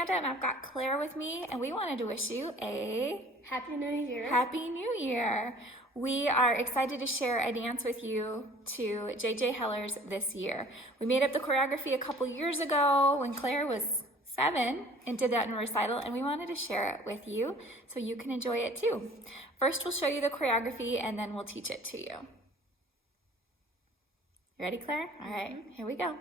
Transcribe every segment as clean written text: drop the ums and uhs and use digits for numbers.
Amanda, and I've got Claire with me, and we wanted to wish you a Happy New Year. Happy New Year. We are excited to share a dance with you to JJ Heller's this year. We made up the choreography a couple years ago when Claire was 7 and did that in a recital, and we wanted to share it with you so you can enjoy it too. First, we'll show you the choreography, and then we'll teach it to you. You ready, Claire? All right, here we go.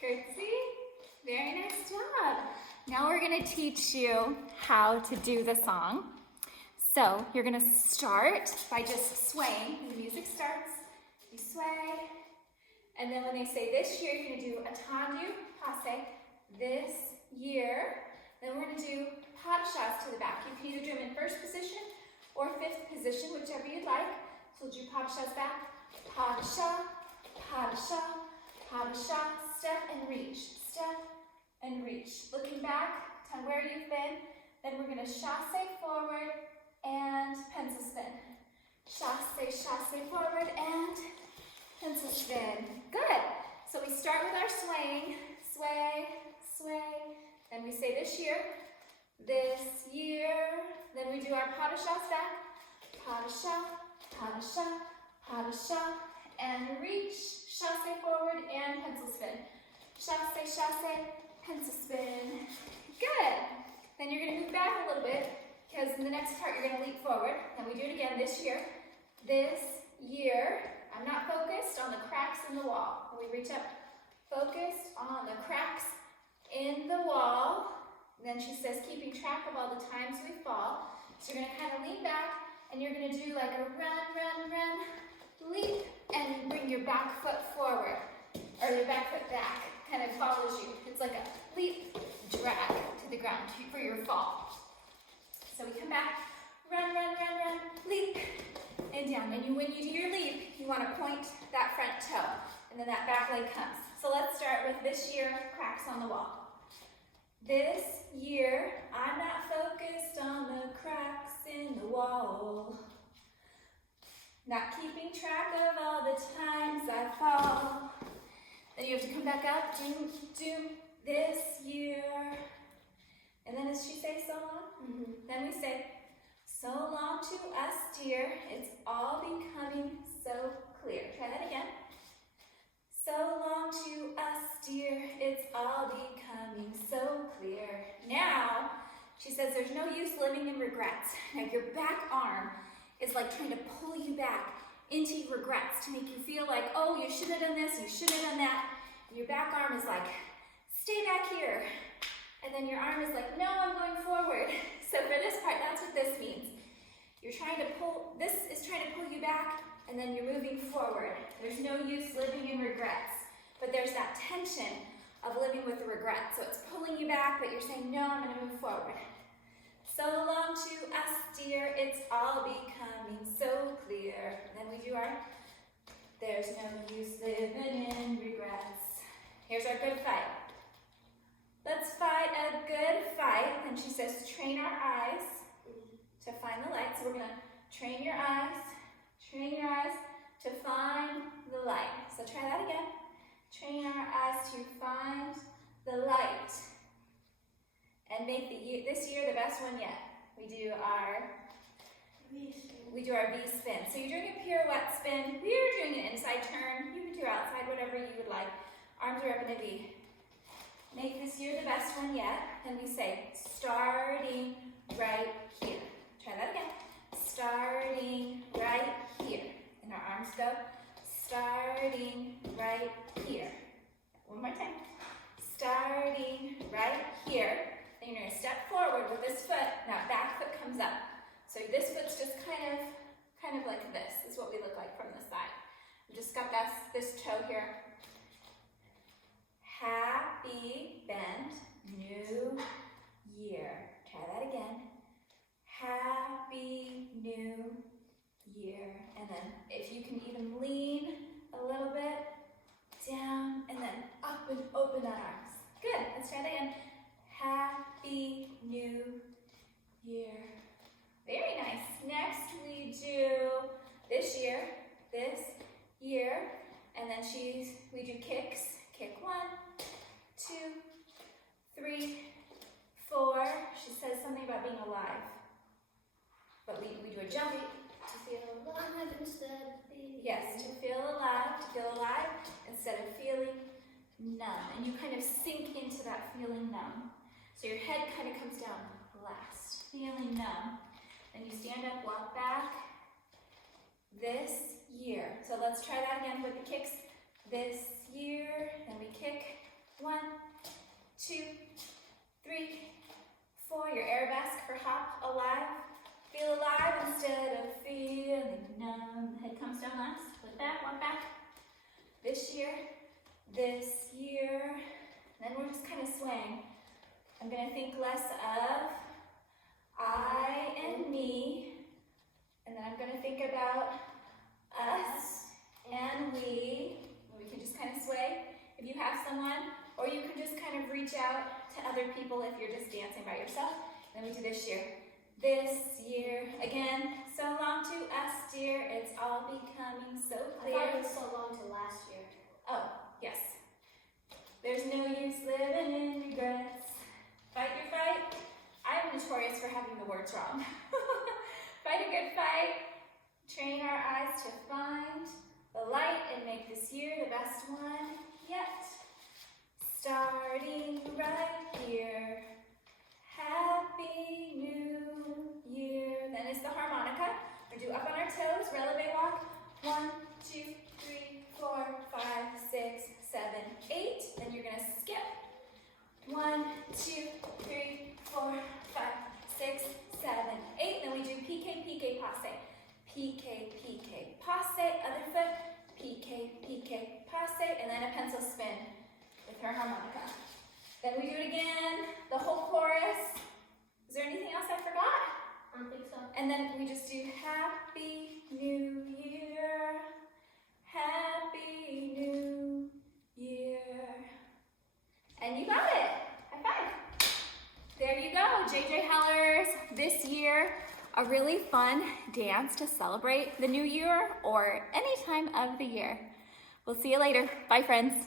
Curtsy. Very nice job. Now we're going to teach you how to do the song. So you're going to start by just swaying. When the music starts, you sway. And then when they say this year, you're going to do a tendu passe. This year. Then we're going to do padishahs to the back. You can either do them in first position or fifth position, whichever you'd like. So we'll do padishahs back. Padishah, padishah, padishah. Step and reach, step and reach. Looking back to where you've been, then we're going to chasse forward and pencil spin. Chasse forward and pencil spin. Good. So we start with our swaying, sway, sway. Then we say this year, Then we do our padishahs back. Padishah, padishah, padishah, and reach, chasse forward and pencil spin. Chasse, chasse, pencil spin. Good. Then you're going to move back a little bit because in the next part you're going to leap forward. Then we do it again this year. This year, I'm not focused on the cracks in the wall. When we reach up, focused on the cracks in the wall. And then she says keeping track of all the times we fall. So you're going to kind of lean back and you're going to do like a run, run, run, leap, and bring your your back foot forward, or your back foot back, kind of follows you. It's like a leap, drag to the ground for your fall. So we come back, run, run, run, run, leap, and down. And when you do your leap, you want to point that front toe, and then that back leg comes. So let's start with this year, cracks on the wall. This year, I'm not focused on the cracks in the wall. Not keeping track of all the times I fall. Then you have to come back up, doom, doom, this year. And then does she say so long? Then we say, so long to us, dear. It's all becoming so clear. Try that again. So long to us, dear. It's all becoming so clear. Now, she says there's no use living in regrets. Now your back arm is like trying to pull you back into regrets to make you feel like, oh, you should have done this, you should have done that. And your back arm is like, stay back here. And then your arm is like, no, I'm going forward. So for this part, that's what this means. You're trying to pull, this is trying to pull you back, and then you're moving forward. There's no use living in regrets, but there's that tension of living with the regret. So it's pulling you back, but you're saying, no, I'm gonna move forward. So long to us, dear, it's all becoming so clear. Then we do our, there's no use living in regrets. Here's our good fight. Let's fight a good fight. And she says, train our eyes to find the light. So we're gonna train your eyes to find the light. So try that again. Train our eyes to find the light. And make this year the best one yet. We do our V-spin. So you're doing a pirouette spin. We're doing an inside turn. You can do outside, whatever you would like. Arms are up in a V. Make this year the best one yet. And we say, starting right here. Try that again. Starting right here. And our arms go, starting right here. One more time. Starting right here. Then you're going to step forward with this foot. Now back foot comes up. So this foot's just kind of like this. Is what we look like from the side. We just got this toe here. Happy bend, new year. Try that again. Happy new year. And then if you can even lean a little bit, down, and then up and open that arms. Good, let's try that again. Happy new year. Very nice. Next we do this year, and then we do kicks. Kick 1, 2, 3, 4. She says something about being alive. But we do a jump. To feel alive instead of being. Yes, to feel alive instead of feeling numb. And you kind of sink into that feeling numb. So your head kind of comes down last, feeling numb. Then you stand up, walk back. This year. So let's try that again with the kicks. This year, then we kick. 1, 2, 3, 4. Your arabesque for hop, alive. Feel alive instead of feeling numb. Head comes down last. With that, walk back. This year. Then we're just kind of swaying. I'm going to think less of I and me. And then I'm going to think about us and we. We can just kind of sway if you have someone, or you can just kind of reach out to other people if you're just dancing by yourself. Then we do this year. This year, again, so long to us, dear, it's all becoming so clear. I thought it was so long to last year. Oh, yes. There's no use living in regrets. Fight your fight. I'm notorious for having the words wrong. Fight a good fight. Train our eyes to find the light and make this year the best one yet. Starting right here. Happy New Year. Then it's the harmonica. We'll do up on our toes, releve walk. 1, 2, 3, 4, 5, 6, 7, 8. Then you're going to skip. 1, 2, 3, 4, 5, 6, 7, 8. Then we do PK, PK, passe. PK, PK, passe. Other foot. PK, PK, Okay, passe, and then a pencil spin with her harmonica. Then we do it again, the whole chorus. Is there anything else I forgot? I don't think so. And then we just do Happy New Year, Happy New Year. And you got it. High five. There you go, JJ Heller's this year. A really fun dance to celebrate the new year or any time of the year. We'll see you later. Bye, friends.